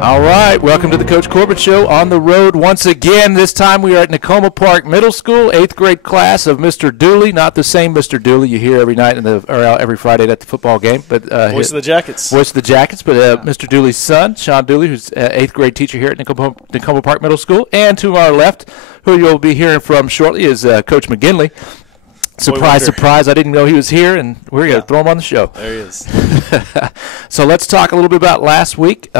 All right, welcome to the Coach Corbin Show on the road once again. This time we are at NICOMA Park Middle School, 8th grade class of Mr. Dooley. Not the same Mr. Dooley you hear every night or every Friday at the football game, but Voice of the Jackets. Voice of the Jackets, but Mr. Dooley's son, Sean Dooley, who's 8th grade teacher here at NICOMA Park Middle School. And to our left, who you'll be hearing from shortly, is Coach McGinley. Surprise, surprise, I didn't know he was here, and we're going to throw him on the show. There he is. So let's talk a little bit about last week.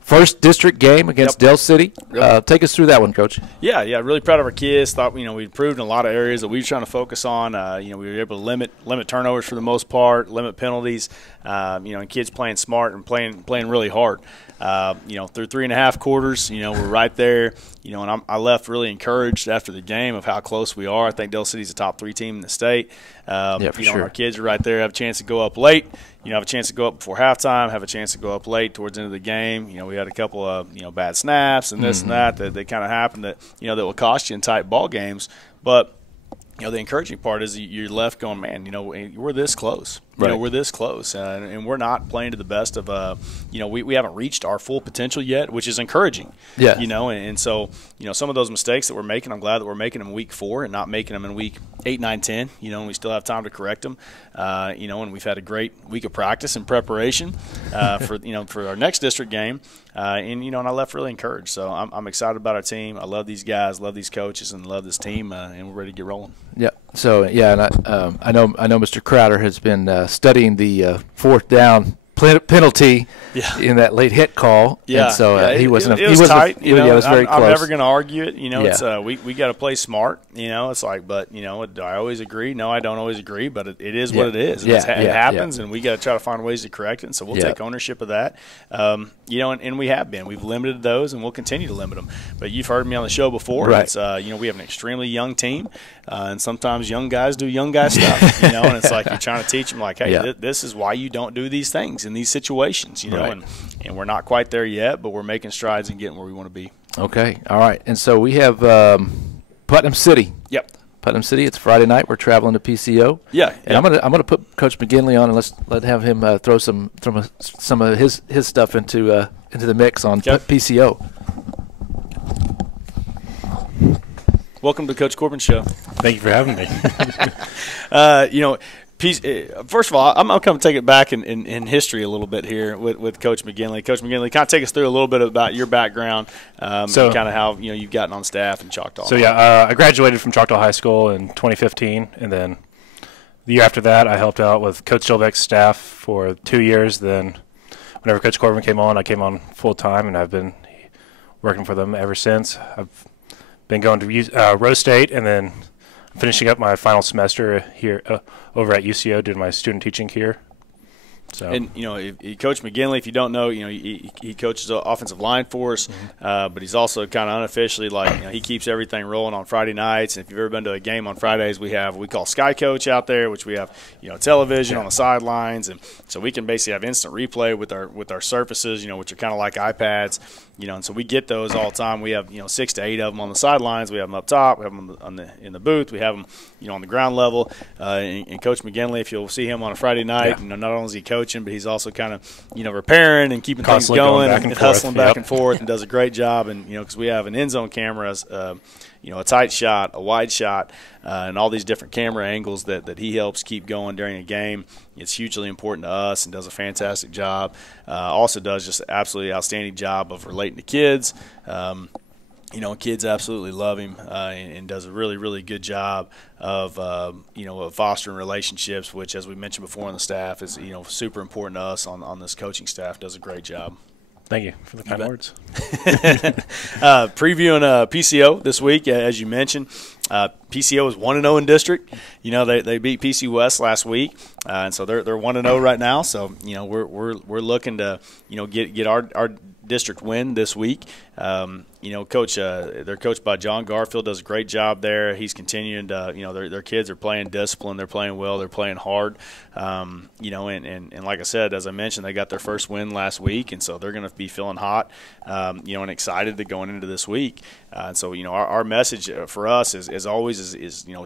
First district game against Dell City. Take us through that one, Coach. Yeah, really proud of our kids. Thought we improved in a lot of areas that we were trying to focus on. We were able to limit turnovers for the most part, limit penalties. And kids playing smart and playing really hard. Through 3.5 quarters, we're right there. And I left really encouraged after the game of how close we are. I think Dell City's a top 3 team in the state. For sure. Our kids are right there, have a chance to go up late. Have a chance to go up before halftime, have a chance to go up late towards the end of the game. We had a couple of bad snaps and this and that kind of happened that that will cost you in tight ball games. But the encouraging part is you're left going, man, we're this close. We're this close, and we're not playing to the best of we haven't reached our full potential yet, which is encouraging. Yeah. And so some of those mistakes that we're making, I'm glad that we're making them in week 4 and not making them in week 8, 9, 10. And we still have time to correct them. And we've had a great week of practice and preparation for our next district game. And I left really encouraged. So I'm excited about our team. I love these guys, love these coaches, and love this team. And we're ready to get rolling. Yeah. So and I know Mr. Crowder has been studying the 4th down penalty in that late hit call. Yeah. And so it was tight. It was very close. I'm never going to argue it. It's we got to play smart. It's like, but do I always agree? No, I don't always agree. But it is what it is. And it happens, and we got to try to find ways to correct it. And so we'll take ownership of that. And we have been. We've limited those, and we'll continue to limit them. But you've heard me on the show before. Right. It's we have an extremely young team, and sometimes young guys do young guy stuff. And it's like you're trying to teach them, like, hey, this is why you don't do these things in these situations. And we're not quite there yet, but we're making strides and getting where we want to be. Okay. All right. And so we have Putnam City. Yep. Putnam City. It's Friday night. We're traveling to PCO. Yeah. And I'm gonna put Coach McGinley on, and let have him throw some of his stuff into the mix on PCO. Welcome to the Coach Corbin Show. Thank you for having me. First of all, I'm going to come take it back in history a little bit here with Coach McGinley. Coach McGinley, kind of take us through a little bit about your background and kind of how you've gotten on staff in Choctaw. So I graduated from Choctaw High School in 2015, and then the year after that, I helped out with Coach Stilbeck's staff for 2 years. Then, whenever Coach Corbin came on, I came on full time, and I've been working for them ever since. I've been going to Rose State, and then finishing up my final semester here over at UCO, doing my student teaching here. So. And Coach McGinley, if you don't know, he coaches offensive line for us, but he's also kind of unofficially he keeps everything rolling on Friday nights. And if you've ever been to a game on Fridays, we call Sky Coach out there, which we have television on the sidelines, and so we can basically have instant replay with our surfaces, which are kind of like iPads. And so we get those all the time. We have 6 to 8 of them on the sidelines. We have them up top. We have them in the booth. We have them on the ground level. And Coach McGinley, if you'll see him on a Friday night, not only is he coaching, but he's also kind of repairing and keeping things going and hustling back and forth, and does a great job. And because we have an end zone camera, a tight shot, a wide shot, and all these different camera angles that he helps keep going during a game. It's hugely important to us and does a fantastic job. Also does just an absolutely outstanding job of relating to kids. Kids absolutely love him and does a really, really good job of, of fostering relationships, which, as we mentioned before on the staff, is, super important to us on this coaching staff. Does a great job. Thank you for the kind words. Previewing PCO this week, as you mentioned. PCO is 1-0 in district. They beat PC West last week, and so they're 1-0 right now. So we're looking to get our district win this week. Coach, they're coached by John Garfield, does a great job there. He's continuing to, their kids are playing discipline, they're playing well, they're playing hard. And like I said, as I mentioned, they got their first win last week, and so they're going to be feeling hot, and excited to going into this week. And so, our message for us is always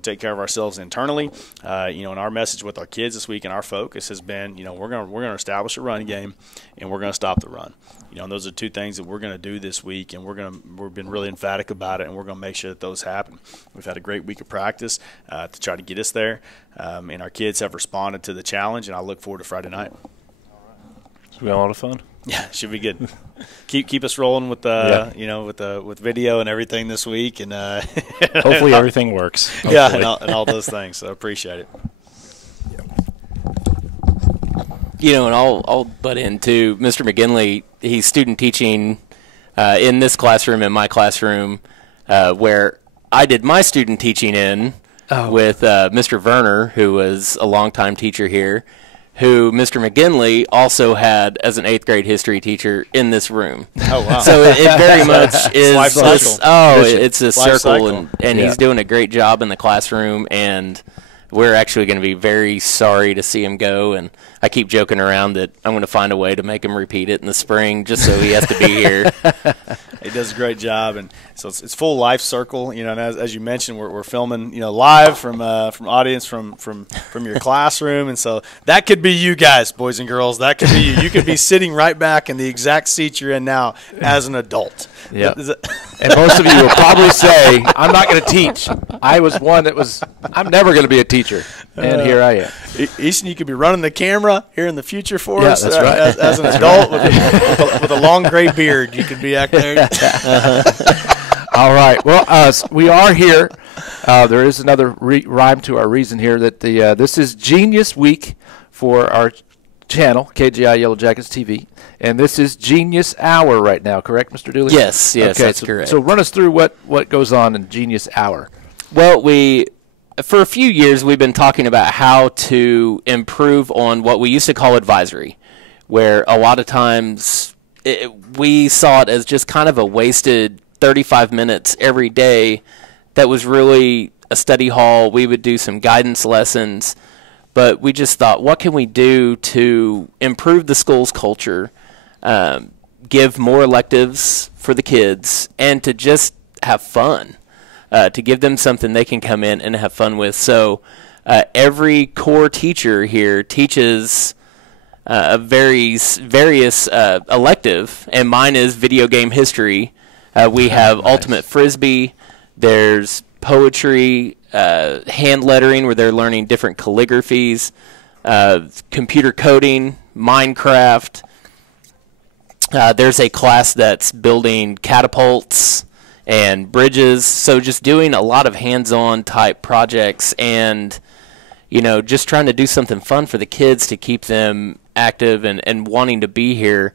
take care of ourselves internally. And our message with our kids this week and our focus has been, we're going to establish a run game, and we're going to stop the run. And those are two things that we're going to do this week, and we've been really emphatic about it, and we're going to make sure that those happen. We've had a great week of practice to try to get us there, and our kids have responded to the challenge, and I look forward to Friday night. It's been a lot of fun. Yeah, should be good. keep us rolling with with video and everything this week, and hopefully everything works. Hopefully. Yeah, and all those things. So I appreciate it. And I'll butt in too. Mr. McGinley, he's student teaching in this classroom, in my classroom, where I did my student teaching with Mr. Werner, who was a longtime teacher here, who Mr. McGinley also had as an 8th grade history teacher in this room. Oh, wow. So it very much is life cycle. It's a Life circle, cycle. and he's doing a great job in the classroom, and we're actually going to be very sorry to see him go, and I keep joking around that I'm going to find a way to make him repeat it in the spring just so he has to be here. He does a great job, and so it's full life circle. And as you mentioned, we're filming live from audience from your classroom, and so that could be you guys, boys and girls. That could be you. You could be sitting right back in the exact seat you're in now as an adult. Yeah. And most of you will probably say, I'm not going to teach. I was one that was, I'm never going to be a teacher. And here I am. Easton, you could be running the camera here in the future for us. That's right. As an adult with a long gray beard. You could be out there. All right. Well, we are here. There is another rhyme to our reason here that this is Genius Week for our channel, KJI-Yellowjackets TV. And this is Genius Hour right now, correct, Mr. Dooley? Yes, okay, that's correct. So run us through what goes on in Genius Hour. Well, for a few years, we've been talking about how to improve on what we used to call advisory, where a lot of times we saw it as just kind of a wasted 35 minutes every day that was really a study hall. We would do some guidance lessons, but we just thought, what can we do to improve the school's culture, give more electives for the kids, and to just have fun, to give them something they can come in and have fun with. So every core teacher here teaches a various elective, and mine is video game history. We have nice. Ultimate Frisbee. There's poetry, hand lettering, where they're learning different calligraphies, computer coding, Minecraft. There's a class that's building catapults and bridges, so just doing a lot of hands-on type projects, and just trying to do something fun for the kids to keep them active and wanting to be here.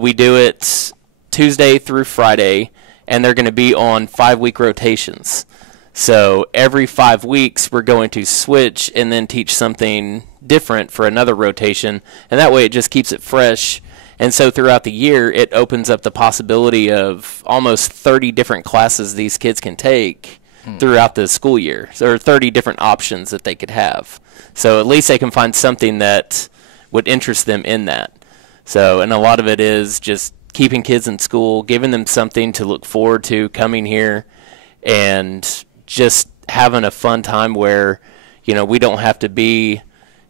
We do it Tuesday through Friday, and they're going to be on 5-week rotations. So every 5 weeks we're going to switch and then teach something different for another rotation, and that way it just keeps it fresh. And so throughout the year, it opens up the possibility of almost 30 different classes these kids can take throughout the school year. So there are 30 different options that they could have. So at least they can find something that would interest them in that. So, and a lot of it is just keeping kids in school, giving them something to look forward to coming here, and just having a fun time where, we don't have to be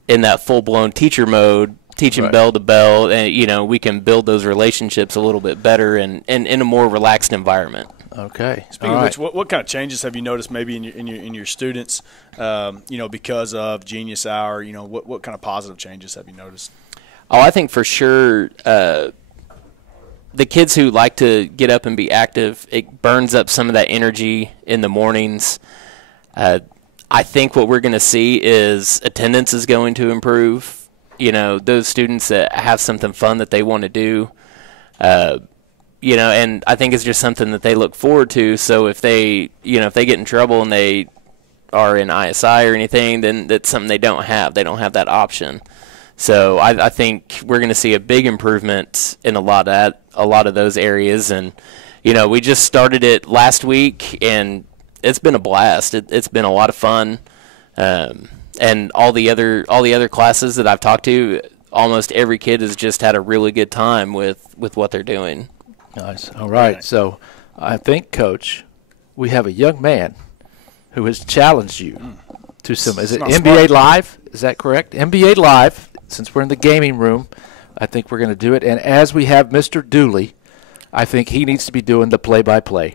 in that full-blown teacher mode, teaching bell to bell, and we can build those relationships a little bit better and in a more relaxed environment. Okay. Speaking of which, what kind of changes have you noticed maybe in your students, because of Genius Hour? What kind of positive changes have you noticed? Oh, I think for sure the kids who like to get up and be active, it burns up some of that energy in the mornings. I think what we're going to see is attendance is going to improve. Those students that have something fun that they want to do, and I think it's just something that they look forward to. So if they get in trouble and they are in ISI or anything, then that's something they don't have. They don't have that option. So I think we're going to see a big improvement in a lot of those areas. And, we just started it last week, and it's been a blast. It's been a lot of fun. And all the other classes that I've talked to, almost every kid has just had a really good time with what they're doing. Nice. All right. So I think, Coach, we have a young man who has challenged you to some. Is it NBA Live? Is that correct? NBA Live. Since we're in the gaming room, I think we're going to do it. And as we have Mr. Dooley, I think he needs to be doing the play-by-play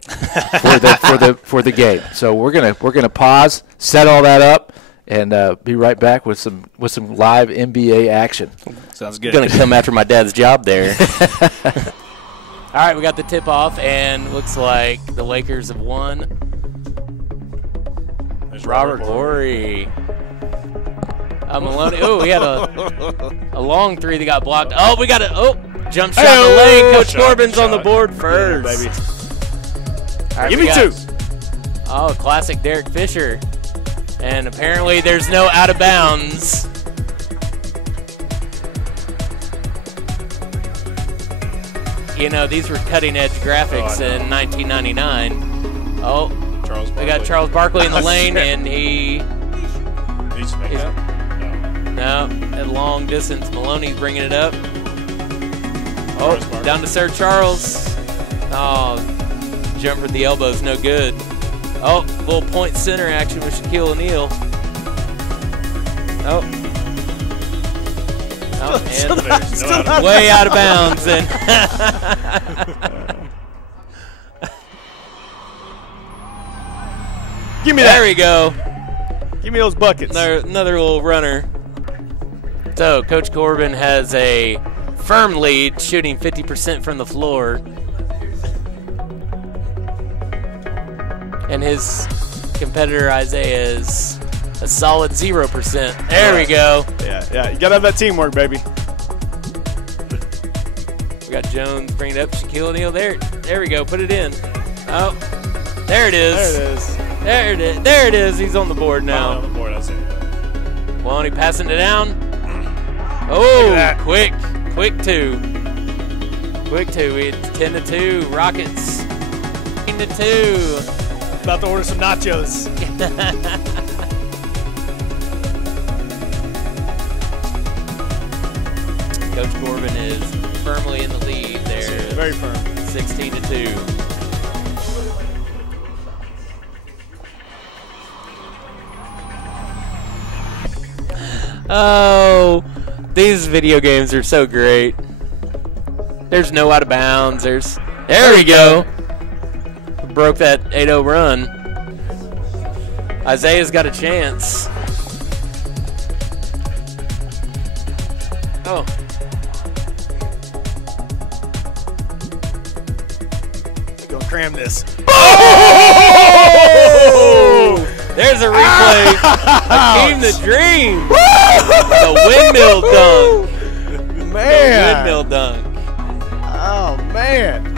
for the game. So we're gonna pause, set all that up, and be right back with some live NBA action. Sounds good. Going to come after my dad's job there. All right, we got the tip-off, and looks like the Lakers have won. There's Robert Horry. Maloney. Oh, we had a long three that got blocked. Oh, we got jump shot in the lane. Coach Corbin's on the board first. Yeah, baby. All right, Give me two. Oh, classic Derek Fisher. And apparently there's no out of bounds. These were cutting-edge graphics in 1999. Oh, we got Charles Barkley in the lane, and he... Needs to make that? No, at long distance, Maloney's bringing it up. Oh, down to Sir Charles. Oh, jumper at the elbow's no good. Oh, little point center action with Shaquille O'Neal. Oh, and way out of bounds. And give me that. There we go. Give me those buckets. Another little runner. So, Coach Corbin has a firm lead, shooting 50% from the floor. And his competitor, Isaiah, is a solid 0%. There we go. Yeah. You got to have that teamwork, baby. We got Jones bringing it up. Shaquille O'Neal there. There we go. Put it in. Oh, there it is. There it is. He's on the board now. On the board, that's it. Maloney passing it down. Oh, quick two. Quick two. We had 10-2. Rockets 10-2. About to order some nachos. Coach Corbin is firmly in the lead there. Very firm. 16-2. Oh, these video games are so great. There's no out of bounds. There we go. Broke that 8-0 run. Isaiah's got a chance. Oh. We're going to cram this. Oh! There's a replay. Hakeem the Dream. The windmill dunk. Man. The windmill dunk. Oh, man.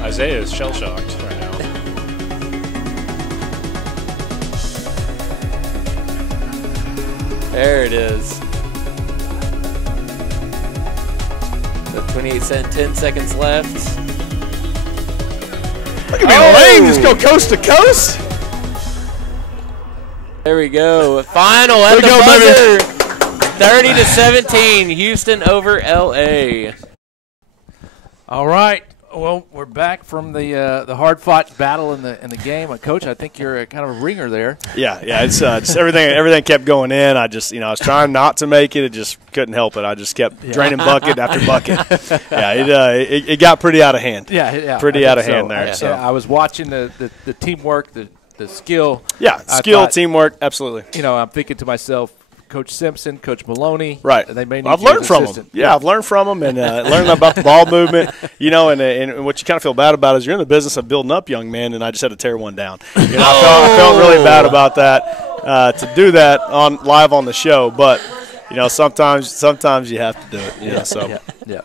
Isaiah is shell-shocked right now. There it is. The 10 seconds left. Look at me, Lane just go coast to coast. There we go. Final at the buzzer. 30-17. Houston over LA. All right. Well, we're back from the hard-fought battle in the game. Coach, I think you're kind of a ringer there. Yeah. It's just everything kept going in. I just, I was trying not to make it. It just couldn't help it. I just kept draining bucket after bucket. Yeah, it got pretty out of hand. Yeah. Pretty out of hand there. Yeah, so I was watching the teamwork, the skill. Yeah, skill, teamwork, absolutely. I'm thinking to myself, Coach Simpson, Coach Maloney. Right. They may need I've learned from them. Yeah, I've learned from them and learned about the ball movement. And what you kind of feel bad about is you're in the business of building up young men, and I just had to tear one down. I felt really bad about that to do that live on the show. But sometimes you have to do it. So yeah.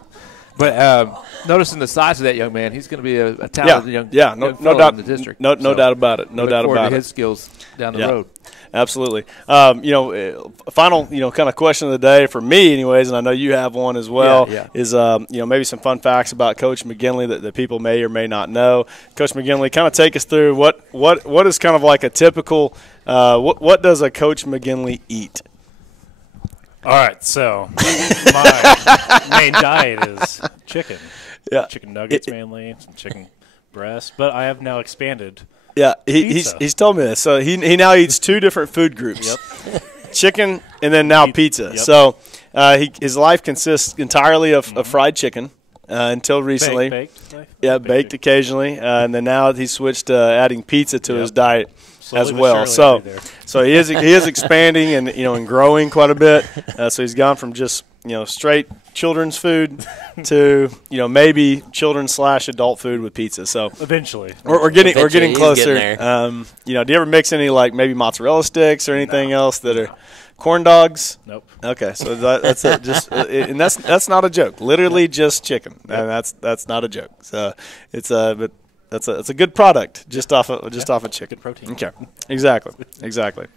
But noticing the size of that young man, he's going to be a talented young doubt in the district. No doubt about it. No doubt about it. His skills down the road. Absolutely. Final, kind of question of the day for me, anyways, and I know you have one as well. Is maybe some fun facts about Coach McGinley that people may or may not know. Coach McGinley, kind of take us through what is kind of like a typical. What does a Coach McGinley eat? All right, so my main diet is chicken. Yeah, chicken nuggets mainly, some chicken breast, but I have now expanded. Yeah, he's told me this. So he now eats 2 different food groups. Yep. Chicken and then now pizza. Yep. So his life consists entirely of fried chicken until recently. Baked occasionally. And then now he's switched to adding pizza to his diet as well. So he is expanding and growing quite a bit. So he's gone from just straight children's food to maybe children/adult food with pizza. So eventually we're getting closer. Do you ever mix any like maybe mozzarella sticks or anything else that are corn dogs? Nope. Okay, so that's and that's not a joke. Literally just chicken, and that's not a joke. So it's but it's a good product just off of chicken protein. Okay, exactly.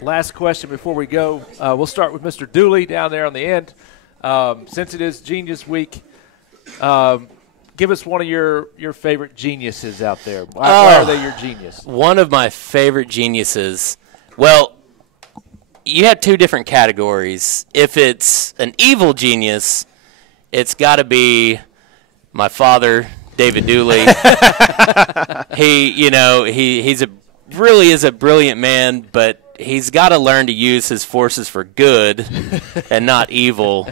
Last question before we go. We'll start with Mr. Dooley down there on the end. Since it is Genius Week, give us one of your favorite geniuses out there. Why are they your genius? One of my favorite geniuses. Well, you have 2 different categories. If it's an evil genius, it's got to be my father, David Dooley. He really is a brilliant man, but he's got to learn to use his forces for good and not evil.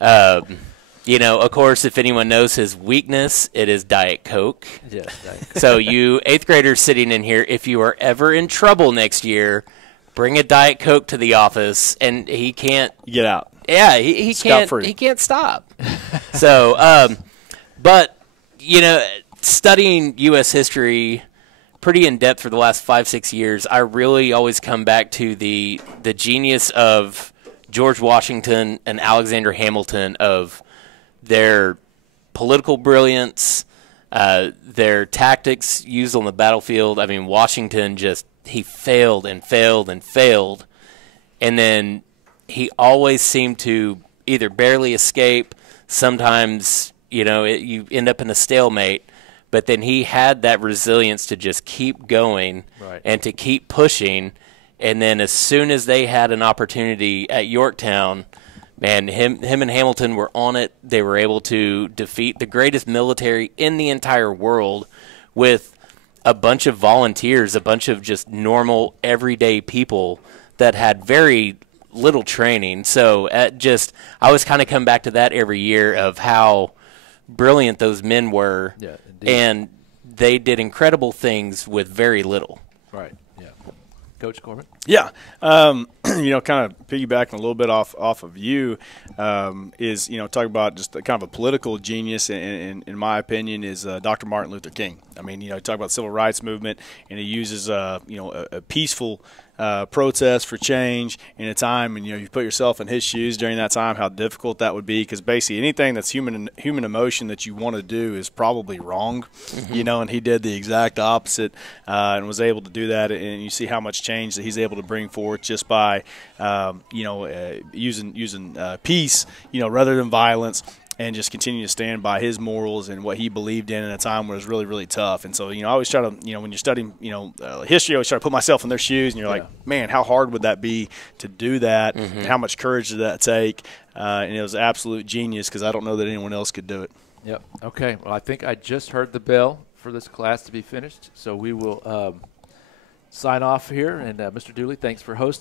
Of course, if anyone knows his weakness, it is Diet Coke. Yeah, Diet Coke. So you 8th graders sitting in here, if you are ever in trouble next year, bring a Diet Coke to the office, and he can't get out. Yeah, he can't. He can't stop. So, but studying U.S. history pretty in depth for the last 5-6 years, I really always come back to the genius of George Washington and Alexander Hamilton, of their political brilliance, their tactics used on the battlefield. I mean, Washington he failed and failed and failed, and then he always seemed to either barely escape. Sometimes you end up in a stalemate. But then he had that resilience to just keep going and to keep pushing. And then as soon as they had an opportunity at Yorktown, man, him and Hamilton were on it. They were able to defeat the greatest military in the entire world with a bunch of volunteers, a bunch of just normal, everyday people that had very little training. So I always kind of come back to that every year of how brilliant those men were. Yeah. And they did incredible things with very little. Right. Yeah. Coach Corbin? Yeah. Kind of piggybacking a little bit off of you is, talk about just kind of a political genius, in my opinion, is Dr. Martin Luther King. I mean, talk about the civil rights movement, and he uses, a peaceful protest for change in a time, and you put yourself in his shoes during that time, how difficult that would be, because basically anything that's human emotion that you want to do is probably wrong, and he did the exact opposite and was able to do that, and you see how much change that he's able to bring forth just by using peace, rather than violence, and just continue to stand by his morals and what he believed in a time where it was really, really tough. And so, I always try to, when you're studying, history, I always try to put myself in their shoes, and you're like, man, how hard would that be to do that? And how much courage did that take? And it was absolute genius, because I don't know that anyone else could do it. Yep. Okay. Well, I think I just heard the bell for this class to be finished, so we will sign off here. And Mr. Dooley, thanks for hosting.